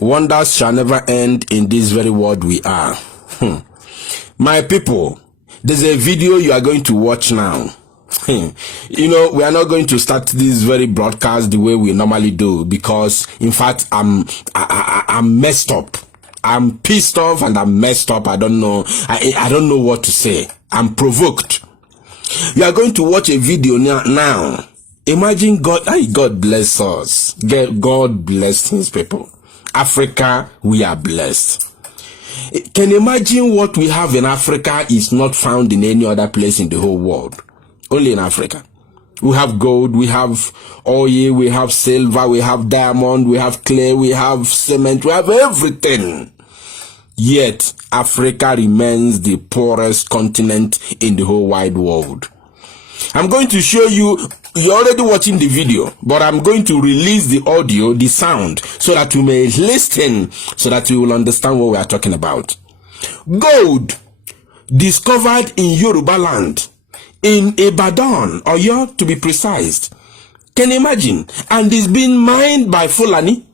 Wonders shall never end in this very world we are. My people, there's a video you are going to watch now. You know, we are not going to start this very broadcast the way we normally do, because in fact I'm messed up. I'm pissed off and I'm messed up. I don't know. I don't know what to say. I'm provoked. You are going to watch a video now. Imagine God bless us. God bless his people. Africa, we are blessed. Can you imagine what we have in Africa is not found in any other place in the whole world? Only in Africa. We have gold, we have oil, we have silver, we have diamond, we have clay, we have cement, we have everything. Yet, Africa remains the poorest continent in the whole wide world. I'm going to show you, you're already watching the video, but I'm going to release the audio, the sound, so that you may listen, so that you will understand what we are talking about. Gold discovered in Yoruba land, in Ibadan, Oyo to be precise. Can you imagine? And it's been mined by Fulani.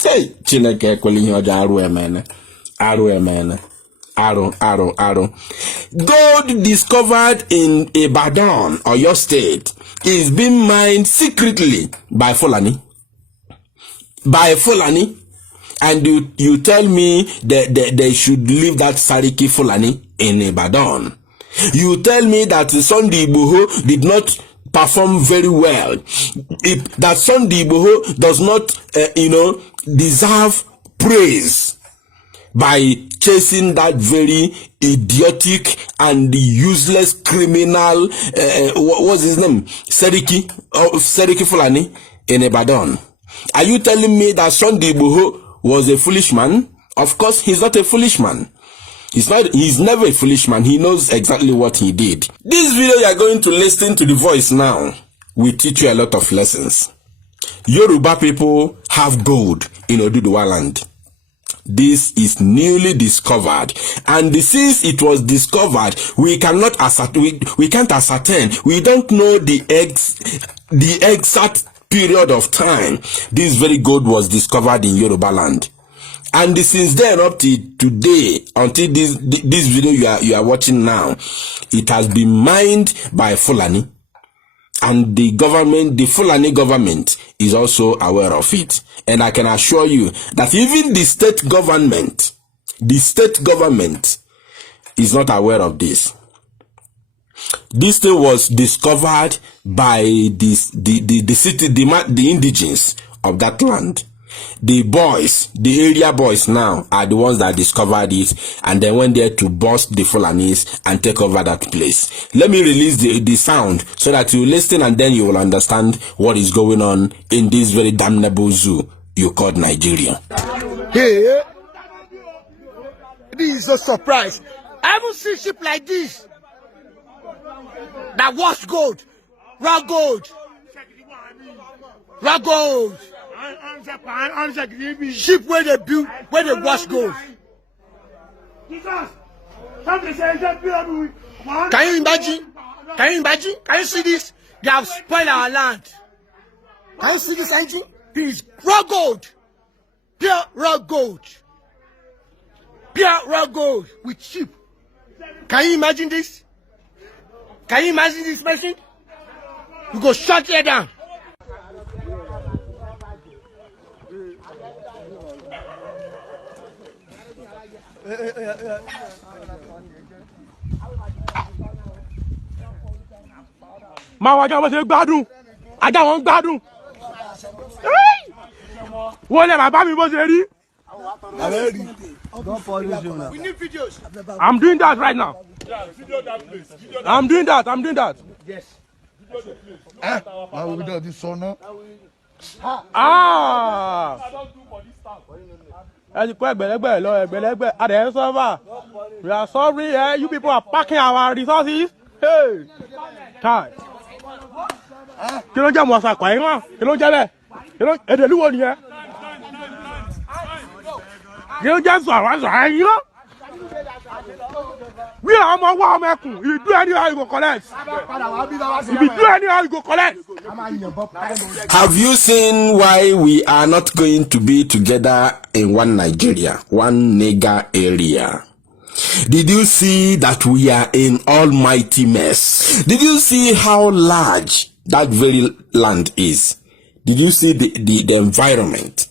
Hey, Chineke Arrow. Gold discovered in Ibadan, Oyo State, is being mined secretly by Fulani. And you tell me that they should leave that Sariki Fulani in Ibadan. You tell me that Sunday Igboho did not perform very well. That Sunday Igboho does not, deserve praise by chasing that very idiotic and useless criminal, what's his name? Seriki Fulani in Ibadan. Are you telling me that Sunday Igboho was a foolish man? Of course, he's not a foolish man. He's never a foolish man. He knows exactly what he did. This video you are going to listen to the voice now will teach you a lot of lessons. Yoruba people have gold in Oduduwa land. This is newly discovered, and since it was discovered, we can't ascertain. We don't know the exact period of time this very gold was discovered in Yoruba land. And since then up to today, until this video you are watching now, it has been mined by Fulani, and the Fulani government is also aware of it. And I can assure you that even the state government is not aware of this. This thing was discovered by the indigenes of that land. The area boys now are the ones that discovered it, and then went there to bust the Fulanis and take over that place. Let me release the sound so that you listen, and then you will understand what is going on in this very damnable zoo you called Nigeria. Hey, this is a surprise. I haven't seen ship like this. That was gold. Raw gold. Ship where they build, where they wash gold. Can you imagine? Can you see this? They have spoiled our land. Can you see this engine? This is raw gold. Pure raw gold. Pure raw gold with ship. Can you imagine this? Can you imagine this machine? You go shut it down. Ma wájà wọ́n ṣe gbádùn, ajá wọn gbádùn. Wọ́n lè bàbá mi bó ṣe rí. We need videos. I'm doing that right now. I'm doing that. Yes. How we do this son now? As you quite ẹgbẹ̀lẹ́gbẹ̀, at the server. We are sorry, you people are packing our resources. Hey, time. Kí ló jẹ́ mọ̀ ọ̀sà kwàyí wọn? Kí ló jẹ́ bẹ́ẹ̀? Kí ló èdè lúwo nìyẹn? Kí ló jẹ́ sọ̀rọ̀ ayé lọ? We are my woman. You do anyhow, you go collect. If you do anyhow, you go collect. Have you seen why we are not going to be together in one Nigeria, one nigger area? Did you see that we are in almighty mess? Did you see how large that very land is? Did you see the environment?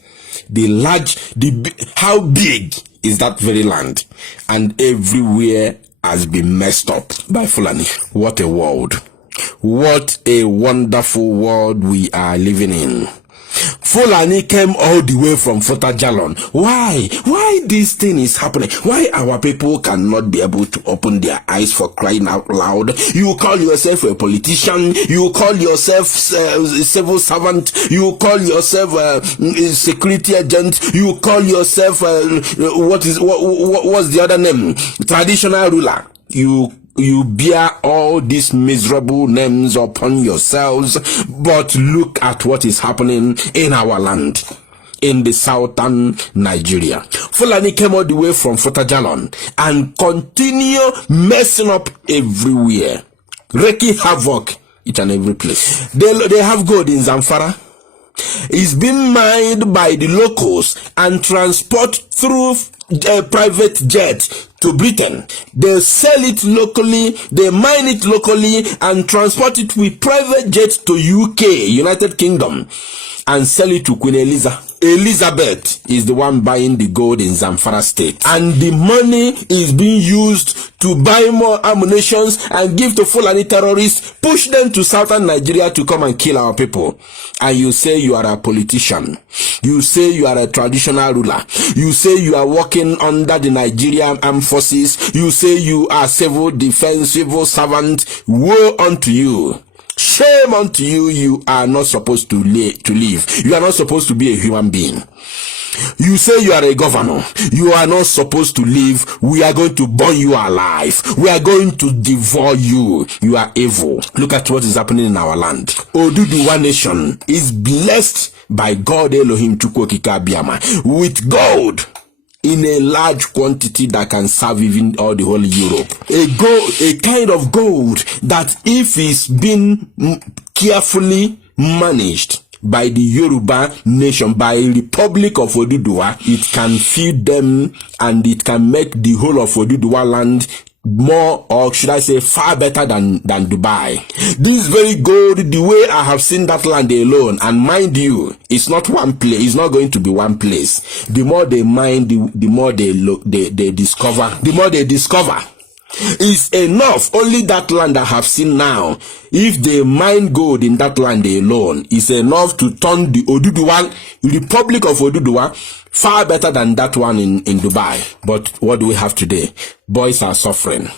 How big is that very land? And everywhere has been messed up by Fulani. What a world. What a wonderful world we are living in. Fulani came all the way from Futajalon. Why? Why this thing is happening? Why our people cannot be able to open their eyes, for crying out loud? You call yourself a politician, you call yourself a civil servant, you call yourself a security agent, you call yourself what's the other name? Traditional ruler. You bear all these miserable names upon yourselves, but look at what is happening in our land, in the southern Nigeria. Fulani came all the way from Futajalon and continue messing up everywhere, wreaking havoc each and every place. They have gold in Zamfara. It's been mined by the locals and transport through a private jet to Britain. They sell it locally, they mine it locally and transport it with private jet to UK, United Kingdom, and sell it to Queen Elizabeth is the one buying the gold in Zamfara state, and the money is being used to buy more ammunition and give to Fulani terrorists, push them to southern Nigeria to come and kill our people. And you say you are a politician, you say you are a traditional ruler, you say you are working under the Nigerian armed forces, you say you are civil defense, civil servant. Woe unto you. Shame unto you. You are not supposed to live. You are not supposed to be a human being. You say you are a governor. You are not supposed to live. We are going to burn you alive. We are going to devour you. You are evil. Look at what is happening in our land. Oduduwa nation is blessed by God Elohim Chukwokika Abiyama with gold in a large quantity that can serve even all the whole Europe. A kind of gold that, if it's been carefully managed by the Yoruba nation, by Republic of Oduduwa, it can feed them and it can make the whole of Oduduwa land more, or should I say far better than Dubai. This very gold, the way I have seen that land alone, and mind you, it's not one place, it's not going to be one place. The more they mine, the more they discover. The more they discover is enough. Only that land I have seen now, if they mine gold in that land alone, is enough to turn the Oduduwa, Republic of Oduduwa, far better than that one in Dubai. But what do we have today? Boys are suffering.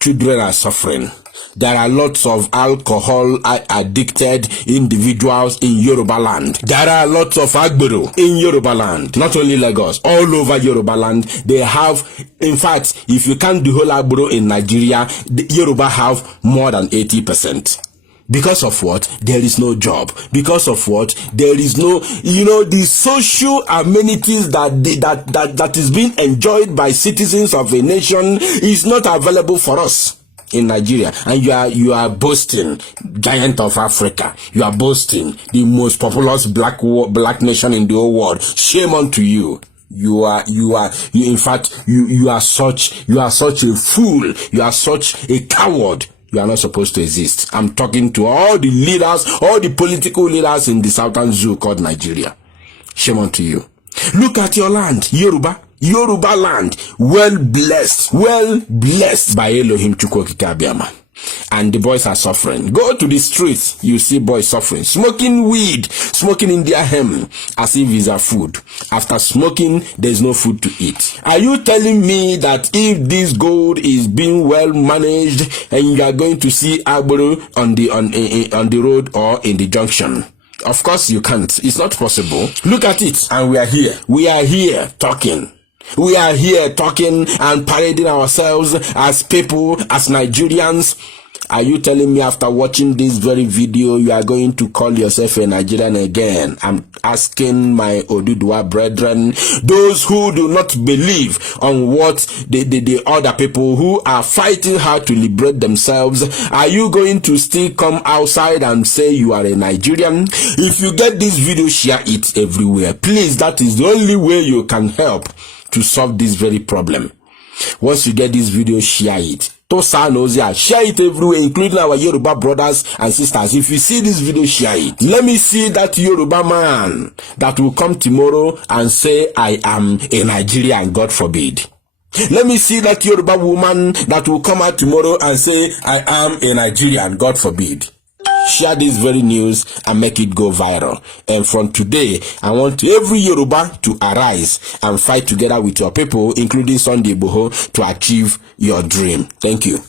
Children are suffering. There are lots of alcohol addicted individuals in Yoruba land. There are lots of agbero in Yoruba land. Not only Lagos, all over Yoruba land. They have, in fact, if you count the whole agbero in Nigeria, the Yoruba have more than 80%. Because of what? There is no job. Because of what? There is no, the social amenities that is being enjoyed by citizens of a nation is not available for us in Nigeria. And you are boasting, giant of Africa. You are boasting the most populous black nation in the whole world. Shame unto you. You are such a fool. You are such a coward. You are not supposed to exist. I'm talking to all the leaders, all the political leaders in the southern zoo called Nigeria. Shame unto you. Look at your land, Yoruba land, well blessed by Elohim Chukwokika Abiyama. And the boys are suffering. Go to the streets, you see boys suffering, smoking weed, smoking in their hem as if it's a food. After smoking, there's no food to eat. Are you telling me that if this gold is being well managed and you are going to see agbero on the road or in the junction? Of course you can't. It's not possible. Look at it. And we are here. We are here talking. We are here talking and parading ourselves as people, as Nigerians, Are you telling me after watching this very video, you are going to call yourself a Nigerian again? I'm asking my Oduduwa brethren, those who do not believe on what the other people who are fighting hard to liberate themselves, are you going to still come outside and say you are a Nigerian? If you get this video, share it everywhere. Please, that is the only way you can help to solve this very problem. Once you get this video, share it. Share it everywhere, including our Yoruba brothers and sisters. If you see this video, share it. Let me see that Yoruba man that will come tomorrow and say, I am a Nigerian, God forbid. Let me see that Yoruba woman that will come out tomorrow and say, I am a Nigerian, God forbid. Share this very news and make it go viral. And from today, I want every Yoruba to arise and fight together with your people, including Sunday Igboho, to achieve your dream. Thank you.